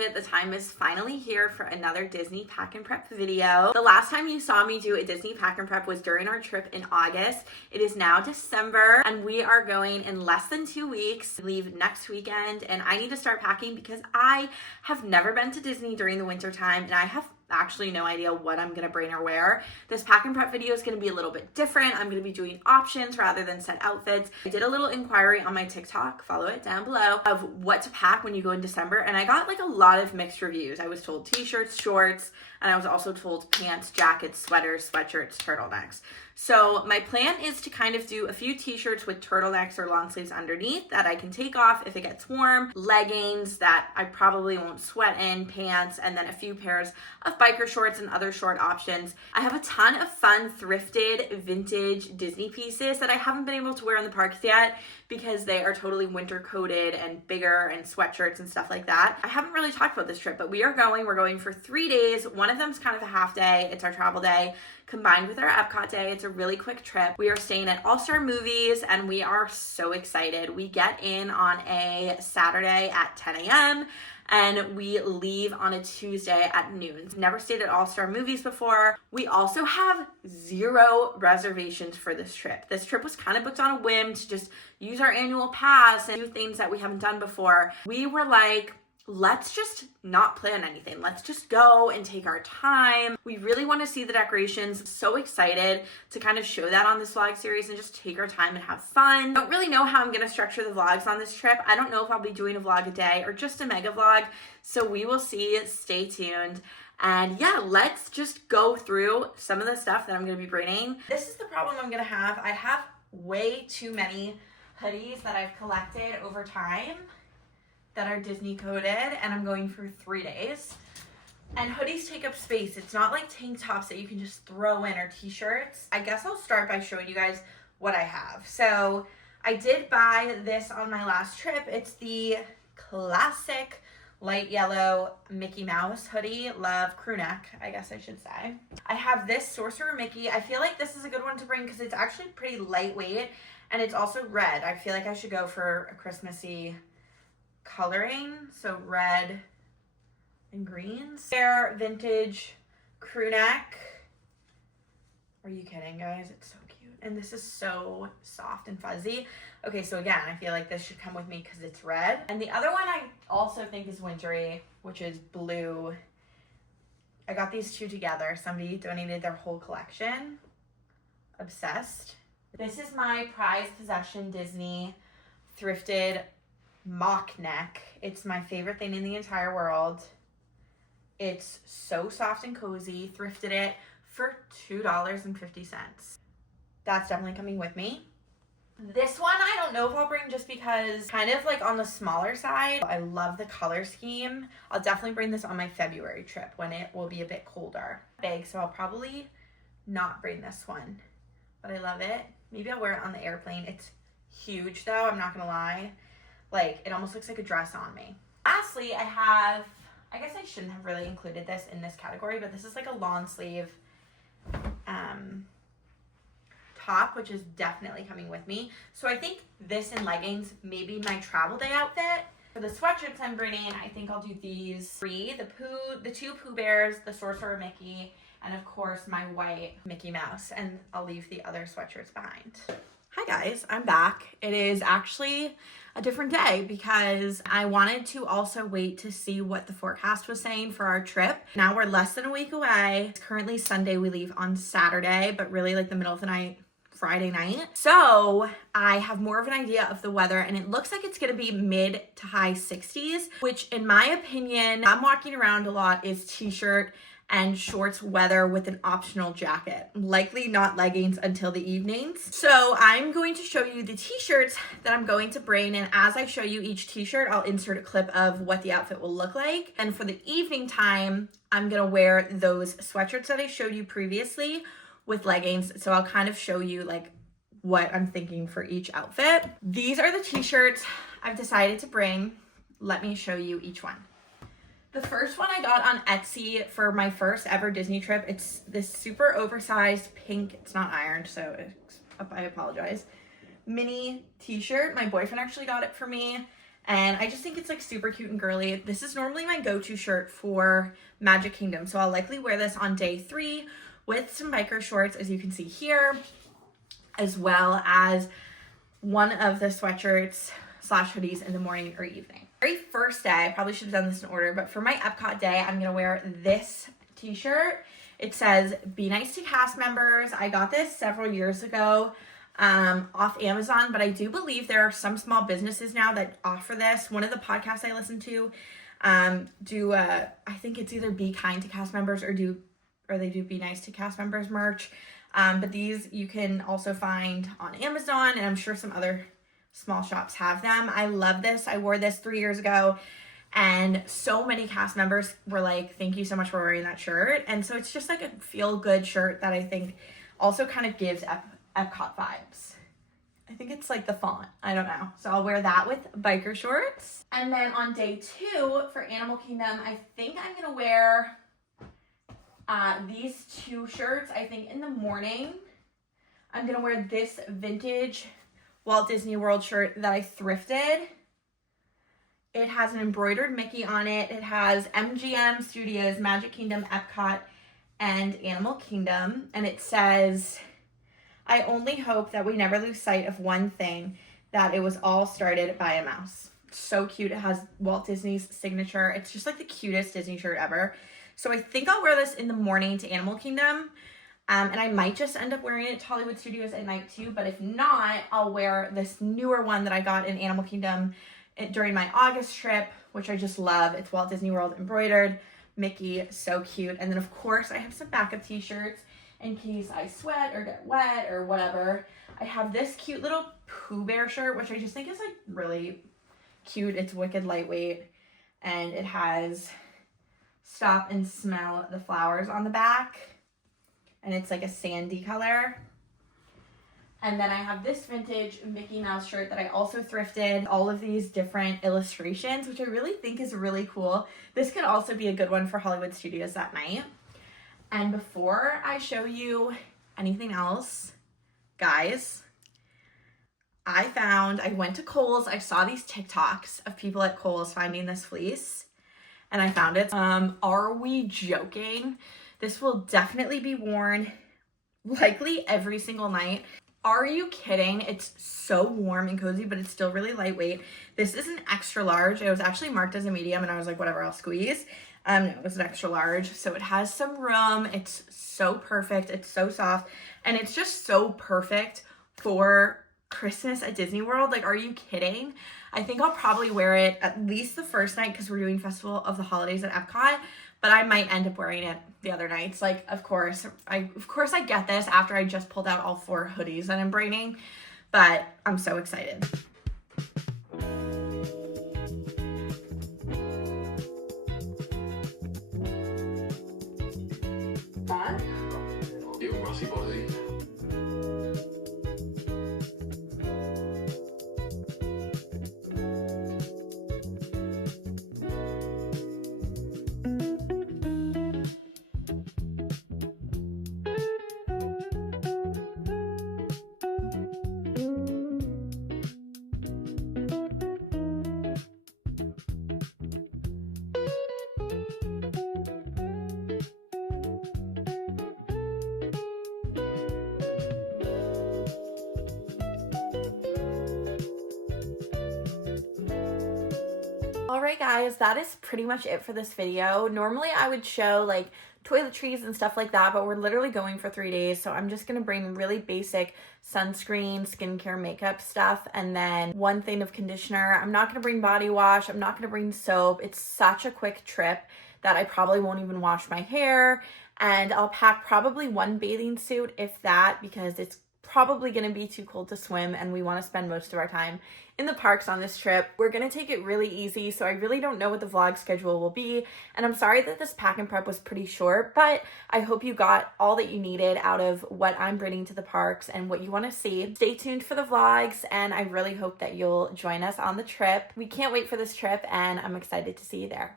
it. The time is finally here for another Disney pack and prep video. The last time you saw me do a Disney pack and prep was during our trip in August. It is now December and we are going in less than 2 weeks. We leave next weekend and I need to start packing because I have never been to Disney during the winter time and I have actually no idea what I'm gonna bring or wear. This pack and prep video is gonna be a little bit different. I'm gonna be doing options rather than set outfits. I did a little inquiry on my TikTok, follow it down below, of what to pack when you go in December, and I got like a lot of mixed reviews. I was told t-shirts, shorts, and I was also told pants, jackets, sweaters, sweatshirts, turtlenecks. So my plan is to kind of do a few t-shirts with turtlenecks or long sleeves underneath that I can take off if it gets warm, leggings that I probably won't sweat in, pants, and then a few pairs of biker shorts and other short options. I have a ton of fun thrifted vintage Disney pieces that I haven't been able to wear in the parks yet because they are totally winter coated and bigger and sweatshirts and stuff like that. I haven't really talked about this trip, but we're going for 3 days. One of them's kind of a half day. It's our travel day combined with our Epcot day. It's a really quick trip. We are staying at All-Star Movies and we are so excited. We get in on a Saturday at 10 a.m. and we leave on a Tuesday at noon. Never stayed at All-Star Movies before. We also have 0 reservations for this trip. This trip was kind of booked on a whim to just use our annual pass and do things that we haven't done before. We were like, let's just not plan anything. Let's just go and take our time. We really want to see the decorations. So excited to kind of show that on this vlog series and just take our time and have fun. Don't really know how I'm going to structure the vlogs on this trip. I don't know if I'll be doing a vlog a day or just a mega vlog. So we will see. Stay tuned. And yeah, let's just go through some of the stuff that I'm going to be bringing. This is the problem I'm going to have. I have way too many hoodies that I've collected over time that are Disney coded, and I'm going for 3 days. And hoodies take up space. It's not like tank tops that you can just throw in or t-shirts. I guess I'll start by showing you guys what I have. So I did buy this on my last trip. It's the classic light yellow Mickey Mouse hoodie. Love crew neck, I guess I should say. I have this Sorcerer Mickey. I feel like this is a good one to bring because it's actually pretty lightweight and it's also red. I feel like I should go for a Christmassy coloring, so red and greens. They're vintage crew neck. Are you kidding, guys? It's so cute. And this is so soft and fuzzy. Okay, so again, I feel like this should come with me because it's red. And the other one I also think is wintry, which is blue. I got these two together. Somebody donated their whole collection. Obsessed. This is my prized possession Disney thrifted mock neck. It's my favorite thing in the entire world. It's so soft and cozy. Thrifted it for $2.50. That's definitely coming with me. This one I don't know if I'll bring just because kind of like on the smaller side. I love the color scheme. I'll definitely bring this on my February trip when it will be a bit colder. Big, so I'll probably not bring this one, but I love it. Maybe I'll wear it on the airplane. It's huge though, I'm not gonna lie. Like, it almost looks like a dress on me. Lastly, I have, I guess I shouldn't have really included this in this category, but this is like a long sleeve top, which is definitely coming with me. So I think this and leggings may be my travel day outfit. For the sweatshirts I'm bringing, I think I'll do these 3, the 2 Pooh Bears, the Sorcerer Mickey, and of course my white Mickey Mouse, and I'll leave the other sweatshirts behind. Hi guys, I'm back. It is actually a different day because I wanted to also wait to see what the forecast was saying for our trip. Now we're less than a week away. It's currently Sunday. We leave on Saturday, but really like the middle of the night, Friday night. So I have more of an idea of the weather and it looks like it's gonna be mid to high 60s, which in my opinion, I'm walking around a lot is t-shirt and shorts weather with an optional jacket, likely not leggings until the evenings. So I'm going to show you the t-shirts that I'm going to bring, and as I show you each t-shirt, I'll insert a clip of what the outfit will look like. And for the evening time, I'm gonna wear those sweatshirts that I showed you previously with leggings. So I'll kind of show you like what I'm thinking for each outfit. These are the t-shirts I've decided to bring. Let me show you each one. The first one I got on Etsy for my first ever Disney trip. It's this super oversized pink, it's not ironed, so I apologize, mini t-shirt. My boyfriend actually got it for me. And I just think it's like super cute and girly. This is normally my go-to shirt for Magic Kingdom, so I'll likely wear this on day 3 with some biker shorts, as you can see here, as well as one of the sweatshirts / hoodies in the morning or evening. Very first day, I probably should have done this in order, but for my Epcot day, I'm gonna wear this t-shirt. It says, "Be nice to cast members." I got this several years ago off Amazon, but I do believe there are some small businesses now that offer this. One of the podcasts I listen to I think it's either Be Kind to cast members or they do Be Nice to cast members merch. But these you can also find on Amazon, and I'm sure some other small shops have them. I love this. I wore this 3 years ago, and so many cast members were like, "Thank you so much for wearing that shirt." And so it's just like a feel-good shirt that I think also kind of gives Epcot vibes. I think it's like the font. I don't know. So I'll wear that with biker shorts. And then on day 2 for Animal Kingdom, I think I'm going to wear these 2 shirts. I think in the morning, I'm going to wear this vintage Walt Disney World shirt that I thrifted. It has an embroidered Mickey on it. It has MGM Studios, Magic Kingdom, Epcot, and Animal Kingdom. And it says, "I only hope that we never lose sight of one thing, that it was all started by a mouse." So cute. It has Walt Disney's signature. It's just like the cutest Disney shirt ever. So I think I'll wear this in the morning to Animal Kingdom. And I might just end up wearing it to Hollywood Studios at night too. But if not, I'll wear this newer one that I got in Animal Kingdom during my August trip, which I just love. It's Walt Disney World embroidered Mickey. So cute. And then of course I have some backup t-shirts in case I sweat or get wet or whatever. I have this cute little Pooh Bear shirt, which I just think is like really cute. It's wicked lightweight, and it has "Stop and Smell the Flowers" on the back, and it's like a sandy color. And then I have this vintage Mickey Mouse shirt that I also thrifted. All of these different illustrations, which I really think is really cool. This could also be a good one for Hollywood Studios that night. And before I show you anything else, guys, I went to Kohl's. I saw these TikToks of people at Kohl's finding this fleece, and I found it. Are we joking? This will definitely be worn likely every single night. Are you kidding? It's so warm and cozy, but it's still really lightweight. This is an extra large. It was actually marked as a medium, and I was like, whatever, I'll squeeze. No, it was an extra large. So it has some room. It's so perfect. It's so soft, and it's just so perfect for Christmas at Disney World. Like, are you kidding? I think I'll probably wear it at least the first night because we're doing Festival of the Holidays at Epcot, but I might end up wearing it the other nights. Like, of course I get this after I just pulled out all 4 hoodies that I'm bringing, but I'm so excited. Alright guys, that is pretty much it for this video. Normally I would show like toiletries and stuff like that, but we're literally going for 3 days, so I'm just gonna bring really basic sunscreen, skincare, makeup stuff, and then 1 thing of conditioner. I'm not gonna bring body wash. I'm not gonna bring soap. It's such a quick trip that I probably won't even wash my hair, and I'll pack probably 1 bathing suit, if that, because it's probably going to be too cold to swim and we want to spend most of our time in the parks on this trip. We're going to take it really easy, so I really don't know what the vlog schedule will be, and I'm sorry that this pack and prep was pretty short, but I hope you got all that you needed out of what I'm bringing to the parks and what you want to see. Stay tuned for the vlogs, and I really hope that you'll join us on the trip. We can't wait for this trip, and I'm excited to see you there.